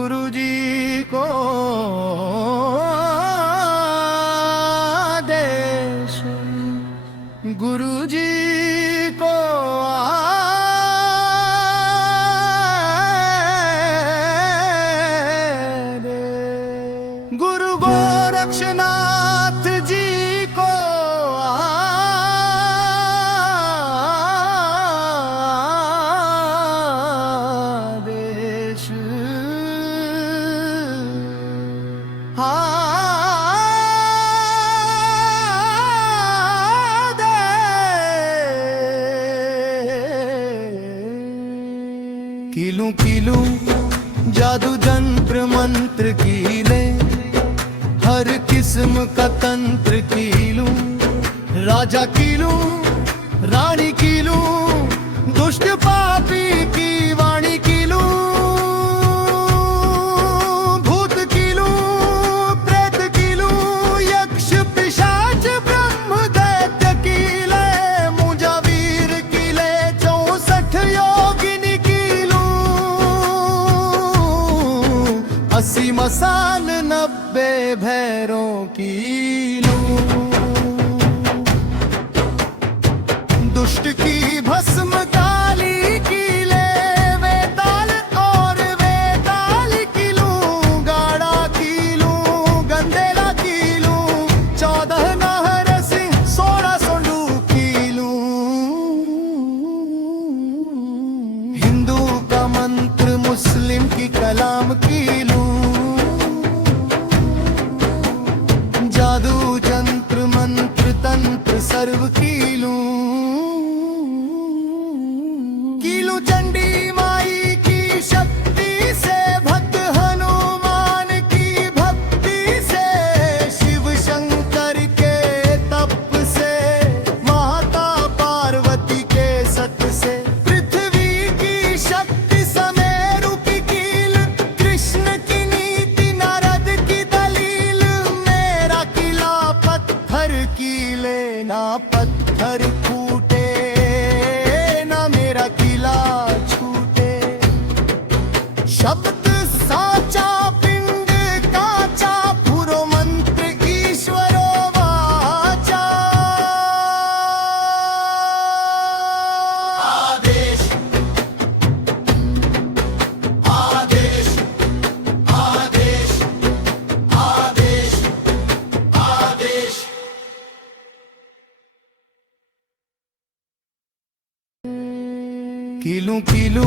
गुरु जी को आदेश, गुरु जी को आदेश, गुरु गोरक्षनाथ जी को आदेश। कीलू कीलू जादू जंत्र मंत्र कीले, हर किस्म का तंत्र कीलू, राजा कीलू रानी कीलू, दुष्ट पापी की वाणी कीलू, भूत कीलू प्रेत कीलू, यक्ष पिशाच ब्रह्म दैत्य कीले, मुंजा वीर कीले, 64 योगिनी कीलू, 80 मसान 90 भैरों कीलू, दुष्ट की भस्म काली कीले, वेताल और वेताल कीलू, गाड़ा कीलू गंदेला कीलू, 14 नाहर सिंह 16 सोंडू कीलू, हिंदू का मंत्र मुस्लिम की कलाम कीलू, जादू जंत्र मंत्र तंत्र सर्व कीलू, कीलू चंडी माई की शक्ति से, भक्त हनुमान की भक्ति से, शिव शंकर के तप से, माता पार्वती के सत से, पृथ्वी की शक्ति समेरु की कील, कृष्ण की नीति नारद की दलील, मेरा किला पत्थर कीले ना पत्थर फूटे, ना मेरा किला छूटे, शब्द साचा पिंड काचा, पुरो मंत्र ईश्वरो वाचा, आदेश आदेश आदेश आदेश आदेश। कीलू कीलू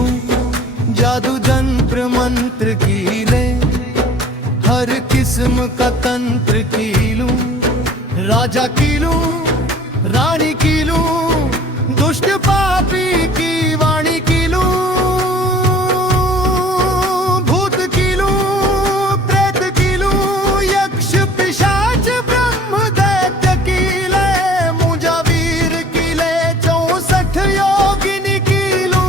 जादू जंत्र मंत्र कीले, हर किस्म का तंत्र कीलू, राजा कीलू रानी कीलू, दुष्ट पापी की वाणी कीलू, भूत कीलू प्रेत कीलू, यक्ष पिशाच ब्रह्म दैत्य कीले, मुंजा वीर कीले, 64 योगिनी कीलू,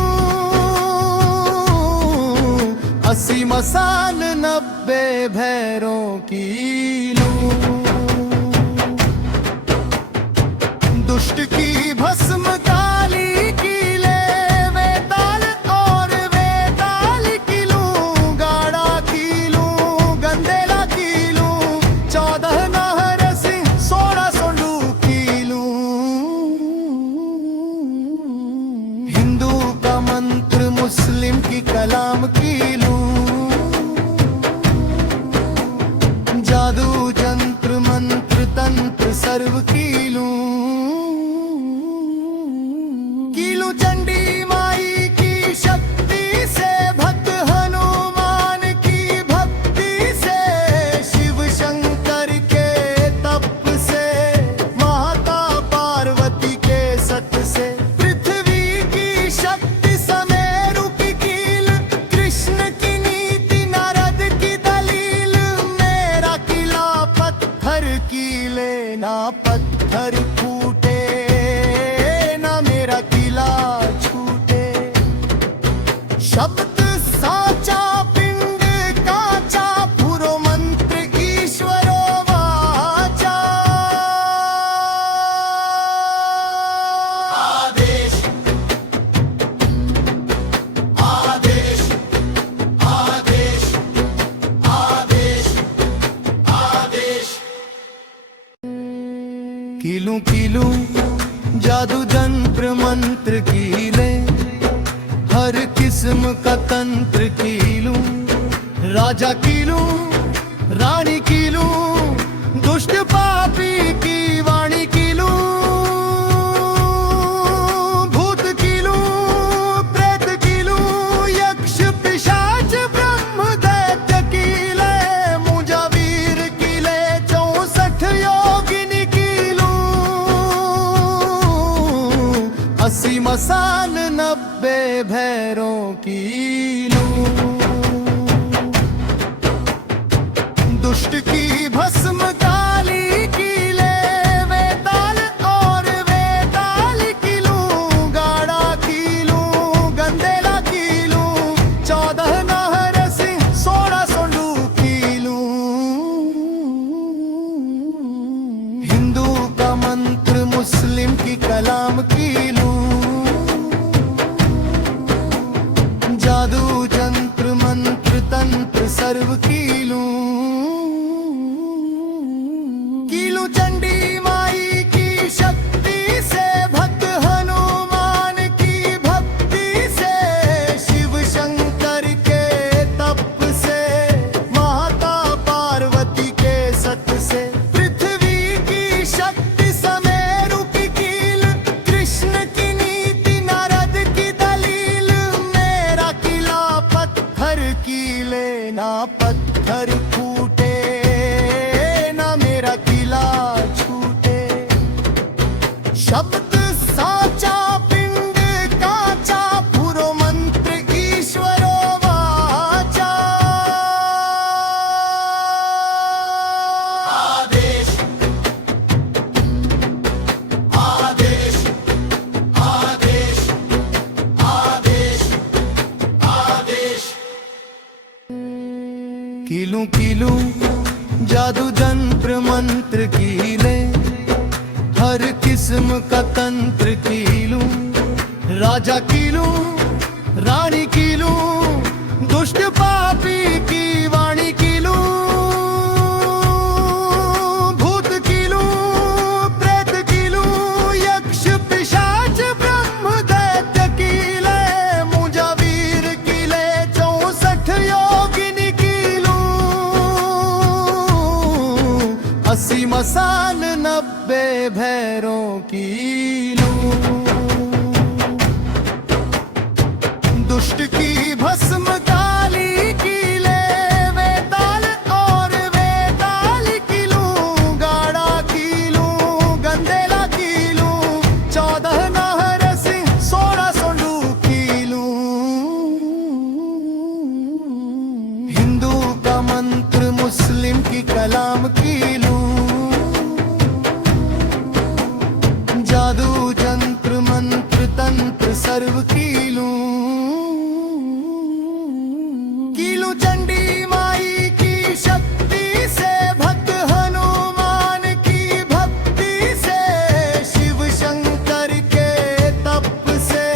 80 मसान 90 भैरों कीलू, दुष्ट की भस्म काली कीले, वेताल और वेताल कीलू, गाड़ा कीलू गंदेला कीलू, 14 नाहर सिंह 16 सोंडू कीलू, हिंदू का मंत्र मुस्लिम की कलाम कीलू, जादू जंत्र मंत्र तंत्र सर्व कीलू, कीलू चंडी माई की शक्ति से, भक्त हनुमान की भक्ति से, शिव शंकर के तप से, माता पार्वती के सत से, पृथ्वी की शक्ति समेरु की कील, कृष्ण की नीति नारद की दलील, मेरा किला पत्थर कीले ना पत्थर फूटे, ना मेरा किला छूटे, शब्द साचा पिंड काचा, पुरो मंत्र ईश्वरो वाचा, आदेश आदेश आदेश कीलू कीलू जादू जंत्र मंत्र कीले, हर किस्म का तंत्र कीलू, राजा कीलू रानी कीलू, दुष्ट पापी की वाणी कीलू, भूत कीलू प्रेत कीलू, यक्ष पिशाच ब्रह्म दैत्य कीले, मुंजावीर कीले 64 योगिनी कीलू, 80 मसान 90 भैरों कीलू, दुष्ट की भस्म काली कीले, वेताल और वेताल कीलू, गाड़ा कीलू गंदेला कीलू, 14 नाहर सिंह 16 सोंडू कीलू, हिंदू का मंत्र मुस्लिम की कलाम कीलू, जादू जंत्र मंत्र तंत्र सर्व कीलू, कीलू चंडी माई की शक्ति से, भक्त हनुमान की भक्ति से, शिव शंकर के तप से, माता पार्वती के सत से, पृथ्वी की शक्ति समेरु की कील, कृष्ण की नीति नारद की दलील, मेरा किला पत्थर कीले ना पत्थर फूटे, ना मेरा किला छूटे, शब्द साचा पिंड काचा, पुरो मंत्र ईश्वरो वाचा, आदेश आदेश आदेश आदेश आदेश, कीलू कीलू जादू जंत्र मंत्र कीले, हर किस्म का तंत्र कीलू, राजा कीलू रानी कीलू, दुष्ट पापी की वाणी कीलू, भूत कीलू प्रेत कीलू, यक्ष पिशाच ब्रह्म दैत्य कीले, मुंजावीर कीले 64 योगिनी कीलू, 80 मसान 90 भैरों कीलू, दुष्ट की भस्म काली कीले, वेताल और वेताल कीलू, गाड़ा कीलू गंदेला कीलू, 14 नाहर सिंह 16 सोंडू कीलू, हिंदू का मंत्र मुस्लिम की कलाम कीलू, जादू जंत्र मंत्र तंत्र सर्व कीलू, कीलू चंडी माई की शक्ति से, भक्त हनुमान की भक्ति से, शिव शंकर के तप से,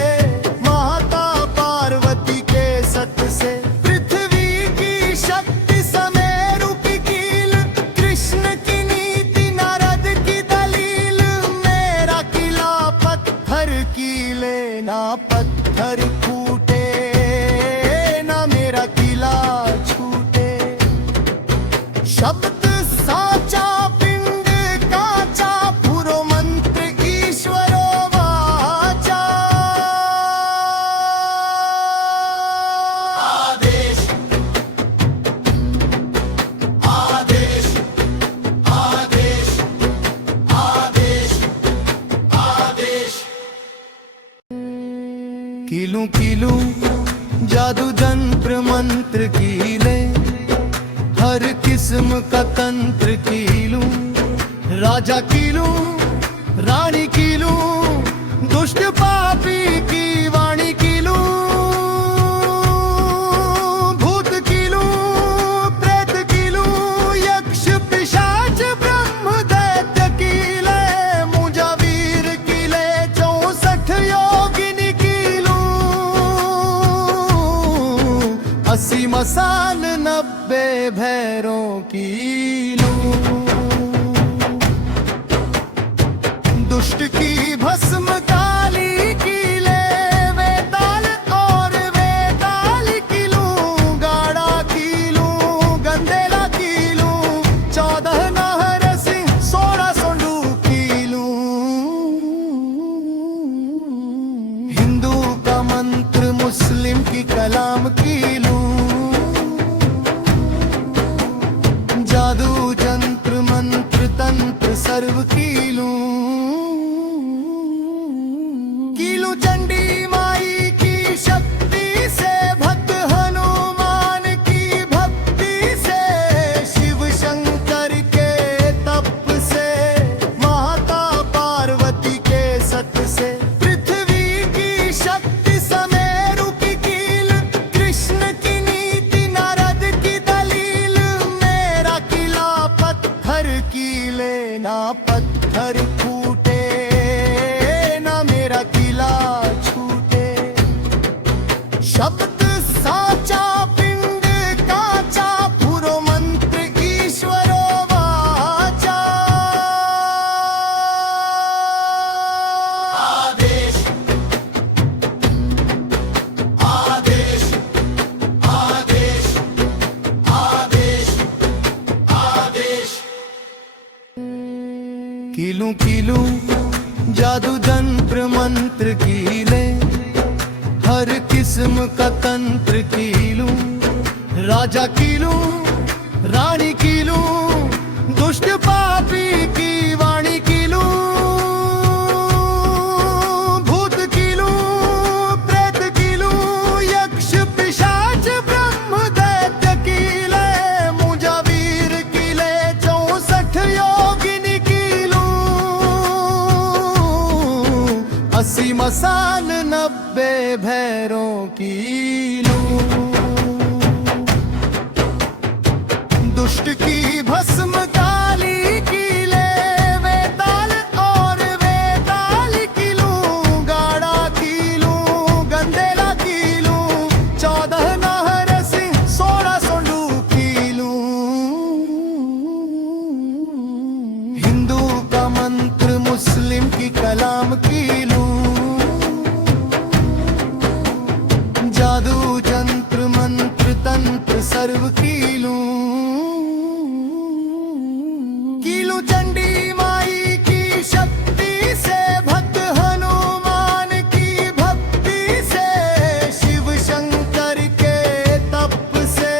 माता पार्वती के सत से, पृथ्वी की शक्ति समेरु की कील, कृष्ण की नीति नारद की दलील, मेरा किला पत्थर कीले ना पत्थर फूटे, ना मेरा किला छूटे, शब्द साचा पिंड काचा, पुरो मंत्र ईश्वरो वाचा, आदेश आदेश आदेश आदेश आदेश, कीलू कीलू जादू जंत्र मंत्र कीले, हर किस्म का तंत्र कीलू, राजा कीलू रानी कीलू, दुष्ट पापी की वाणी कीलू, भूत कीलू प्रेत कीलू, यक्ष पिशाच ब्रह्म दैत्य कीले, मुंजावीर कीले 64 योगिनी कीलू, 80 मसान 90 भैरों कीलू, दुष्ट की भस्म काली कीले वेताल और वेताल कीलूं गाड़ा कीलूं गंदेला कीलूं 14 नाहर सिंह 16 सोंडू कीलूं हिंदू का मंत्र मुस्लिम की कलाम कीलूं जादू जंत्र मंत्र तंत्र सर्व कीलूं कीलूं चंडी माई की शक्ति से भक्त हनुमान की भक्ति से शिव शंकर के तप से माता पार्वती के सत से पृथ्वी की शक्ति समेरु की कील कृष्ण की नीति नारद की दलील मेरा किला पत्थर कीले ना पत्थर फूटे ना मेरा किला छूटे शब्द साचा पिंड काचा पुरो मंत्र ईश्वरो वाचा आदेश आदेश आदेश आदेश आदेश कीलूं कीलूं जादू तंत्र मंत्र कीले हर किस्म का तंत्र कीलूं राजा कीलूं रानी कीलूं दुष्ट पापी की वाणी कीलूं भूत कीलूं प्रेत कीलूं यक्ष पिशाच ब्रह्म दैत्य कीले मुंजावीर कीले 64 योगिनी कीलूं 80 मसान 90 भैरों कीलूं दुष्ट की भस्म काली कीले वेताल और वेताल कीलूं गाड़ा कीलूं गंदेला कीलूं 14 नाहर सिंह 16 सोंडू कीलूं हिंदू का मंत्र मुस्लिम की कलाम कीलूं जादू जंत्र मंत्र तंत्र सर्व कीलूं कीलूं चंडी माई की शक्ति से भक्त हनुमान की भक्ति से शिव शंकर के तप से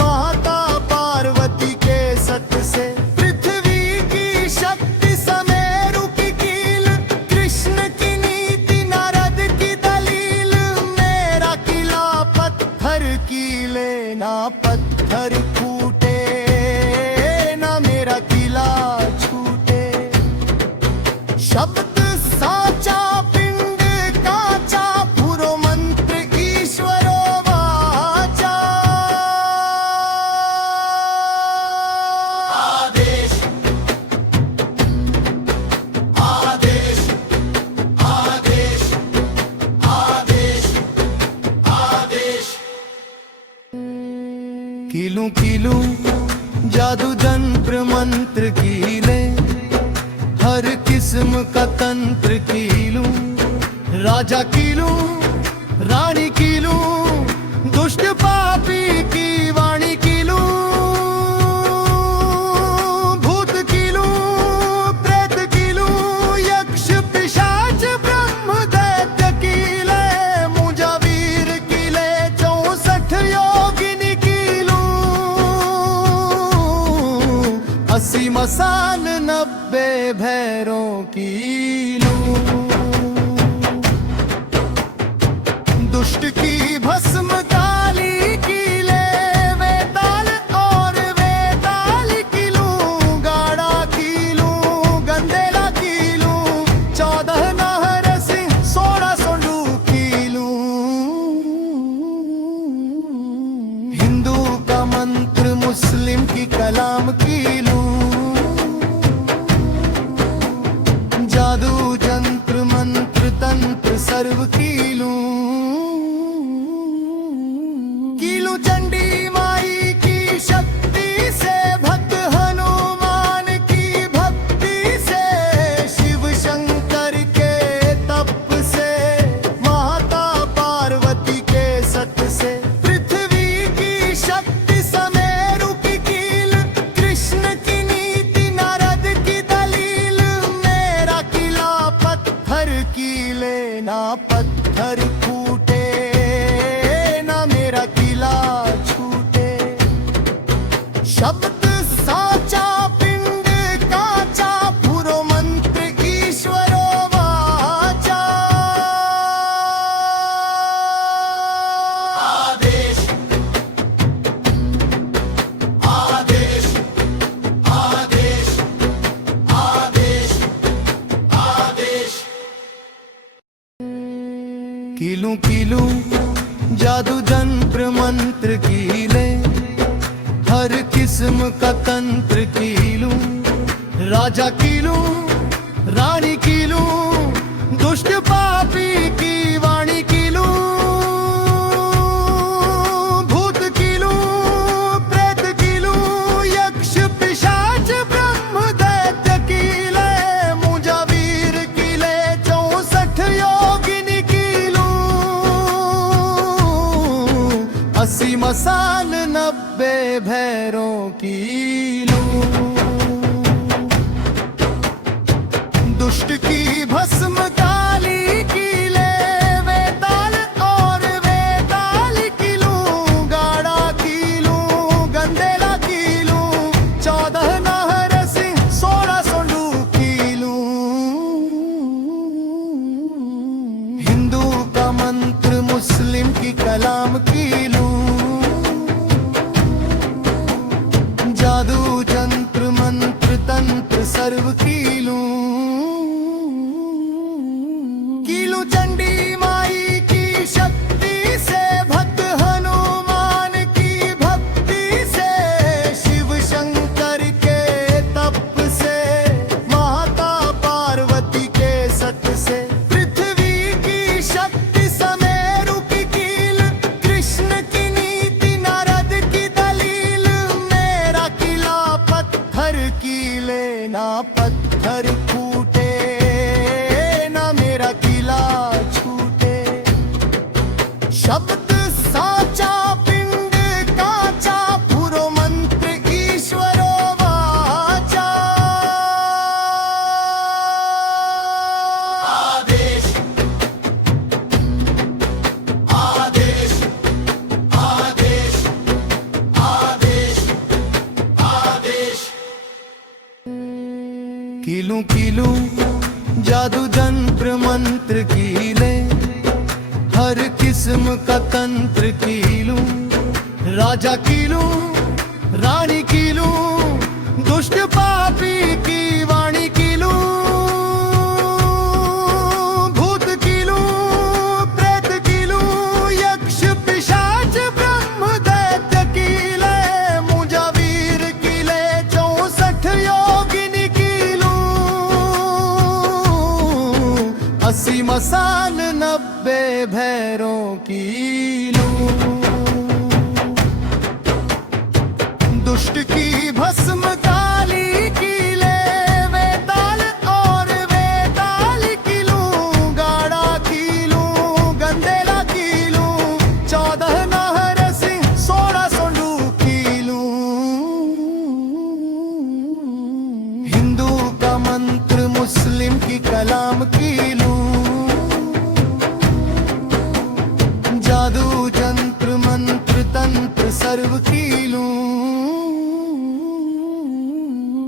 माता पार्वती के सत से पृथ्वी की शक्ति समेरु की कील कृष्ण की नीति नारद की दलील मेरा किला पत्थर कीले ना पत्थर फूटे ना मेरा किला छूटे शब्द साचा पिंड काचा पुरो मंत्र ईश्वरो वाचा आदेश आदेश आदेश आदेश आदेश कीलूं कीलूं जादू तंत्र मंत्र कीले हर किस्म का तंत्र कीलूं राजा कीलूं रानी कीलूं दुष्ट पापी की वाणी कीलूं भूत कीलूं प्रेत कीलूं यक्ष पिशाच ब्रह्म दैत्य कीले मुंजावीर कीले 64 योगिनी कीलूं 80 मसान 90 भैरों कीलूं दुष्ट की भस्म काली कीले वेताल और वेताल कीलूं गाड़ा कीलूं गंदेला कीलूं 14 नाहर सिंह 16 सोंडू कीलूं हिंदू का मंत्र मुस्लिम की कलाम कीलूं जादू जंत्र मंत्र तंत्र सर्व कीलूं कीलूं चंडी माई की शक्ति से भक्त हनुमान की भक्ति से शिव शंकर कीले ना पत्थर फूटे ना मेरा किला छूटे। शब्द साचा पिंड काचा पुरो मंत्र ईश्वरो वाचा। आदेश आदेश आदेश आदेश आदेश। कीलू कीलू जादू जंत्र मंत्र कीले हर किस्म का तंत्र कीलू। राजा कीलू रानी कीलू दुष्ट पापी की वाणी कीलू। भूत कीलू प्रेत कीलू यक्ष पिशाच ब्रह्म दैत्य कीले। मुझा वीर कीले 64 योगिनी कीलू। 80 मसान 90 भैरों कीलू। दुष्ट की भस्म काली कीले वेताल और वेताल कीलू। गाड़ा कीलू गंदेला कीलू 14 नाहर सिंह 16 सोंडू कीलू। हिंदू का मंत्र मुस्लिम की कलाम कीलू। जादू जंत्र मंत्र तंत्र सर्व कीलू। कीलू चंडी माई की शक्ति से भक्त हनुमान की भक्ति से। शिव शंकर के तप से माता पार्वती के सत से। पृथ्वी की शक्ति समेरु की कील कृष्ण की नीति नारद की दलील। मेरा किला पत्थर कीले ना पत्थर फूटे ना मेरा किला छूटे। शब्द साचा पिंड काचा पुरो मंत्र ईश्वरो वाचा। आदेश आदेश आदेश आदेश आदेश। कीलू कीलू जादू जंत्र मंत्र कीले हर किस्म का तंत्र कीलू। राजा कीलू रानी कीलू दुष्ट पापी की वाणी कीलू। भूत कीलू प्रेत कीलू यक्ष पिशाच ब्रह्म दैत्य कीले। मुझा वीर कीले 64 योगिनी कीलू। 80 मसान 90 भैरों कीलू। दुष्ट की भस्म काली कीले वेताल और वेताल कीलू। गाड़ा कीलू गंदेला कीलू 14 नाहर सिंह 16 सोंडू कीलू। हिंदू का मंत्र मुस्लिम की कलाम कीलू। जादू जंत्र मंत्र तंत्र सर्व कीलू।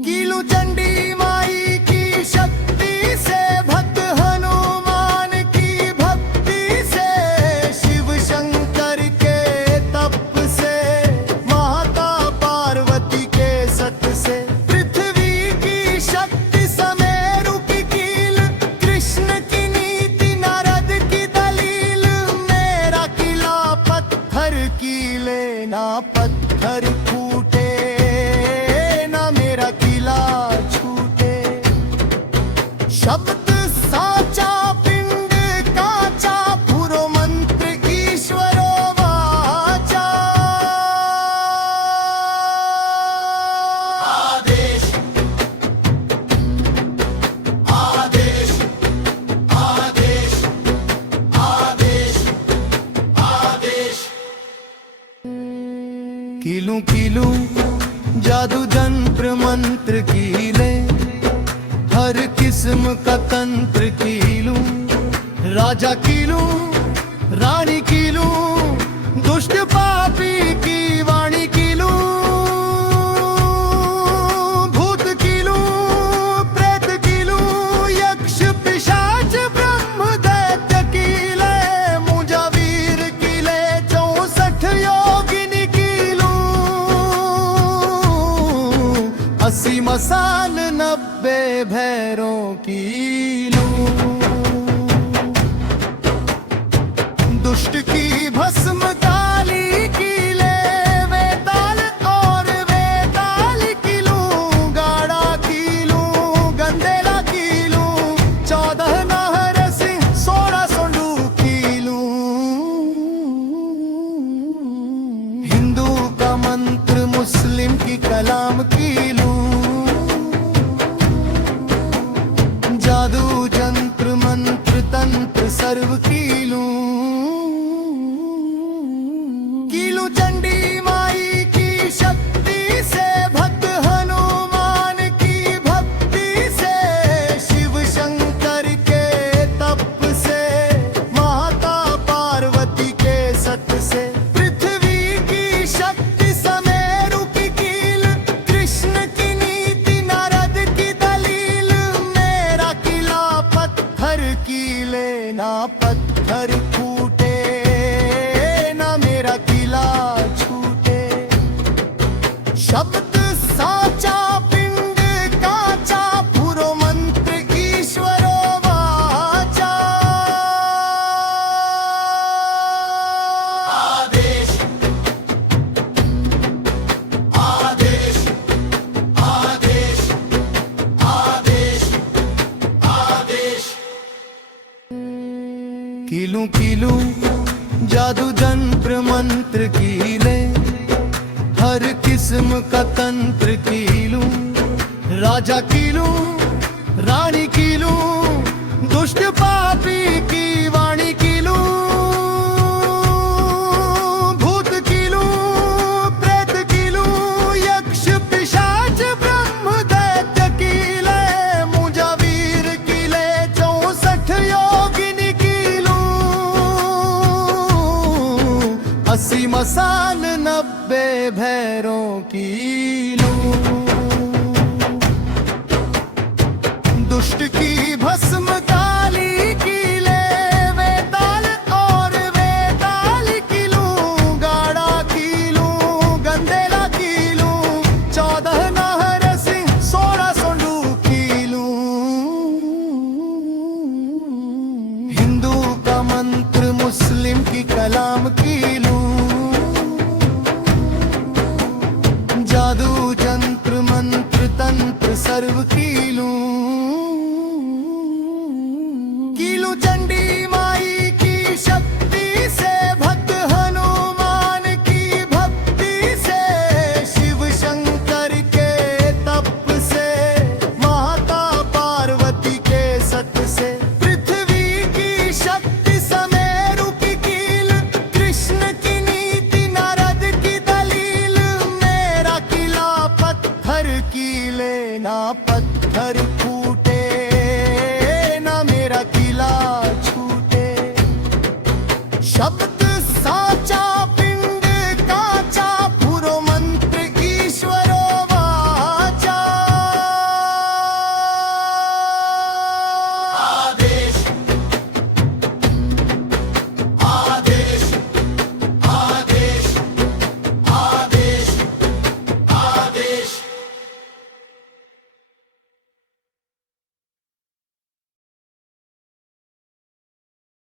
कीलू चंडी माई की शक्ति से भक्त हनुमान की भक्ति से। शिव शंकर के तप से माता पार्वती के सत से। पृथ्वी की शक्ति समेरु की कील कृष्ण की नीति नारद की दलील। मेरा किला पत्थर कीले ना पत्थर फूटे ना मेरा किला छूटे। शब्द साचा पिंड काचा पुरो मंत्र ईश्वरो वाचा। आदेश आदेश आदेश आदेश आदेश। कीलू कीलू जादू जंत्र मंत्र कीले हर किस्म का तंत्र कीलू। राजा की लूं रानी की लूं दुष्ट पापी की वाणी की लूं भूत की लूं प्रेत की लूं यक्ष पिशाच ब्रह्म दैत्य की ले मुझा वीर की ले 64 योगिनी की लूं 80 मसान 90 भैरों की लूं दुष्ट की भस्म काली की ले वेताल और वेताल की लूं गाड़ा की लूं गंदेला की लूं 14 नाहर सिंह 16 सोंडू की लूं हिंदू का मंत्र मुस्लिम की कलाम की लूं जादू जंत्र मंत्र तंत्र सर्व की लूं चंडी माई की शक्ति से भक्त हनुमान की भक्ति से शिव शंकर के तप से माता पार्वती के सत से पृथ्वी की शक्ति समेरु की कील कृष्ण की नीति नारद की दलील मेरा किला पत्थर की लेना पत्थर फूटे ना मेरा किला छूटे शब्द साचा पिंड काचा पुरो मंत्र ईश्वरो वाचा आदेश आदेश आदेश आदेश आदेश कीलू कीलू जादू जंत्र मंत्र की ले हर किस्म का तंत्र की लूं राजा की लूं रानी की लूं दुष्ट पापी की वाणी की लूं भूत की लूं प्रेत की लूं यक्ष पिशाच ब्रह्म दैत्य की ले मुझा वीर की ले 64 योगिनी की लूं 80 मसान 90 भैरों की लूं दुष्ट की भस्म काली की ले वेताल और वेताल की लूं गाड़ा की लूं गंदेला की लूं 14 नाहर सिंह 16 सोंडू की लूं हिंदू का मंत्र मुस्लिम की कलाम की लूं जादू जंत्र मंत्र तंत्र सर्व की लूं चंडी माई की शक्ति से भक्त हनुमान की भक्ति से शिव शंकर के तप से माता पार्वती के सत से पृथ्वी की शक्ति समेरु की कील कृष्ण की नीति नारद की दलील मेरा किला पत्थर की लेना पत्थर फूटे ना मेरा किला छूटे शब्द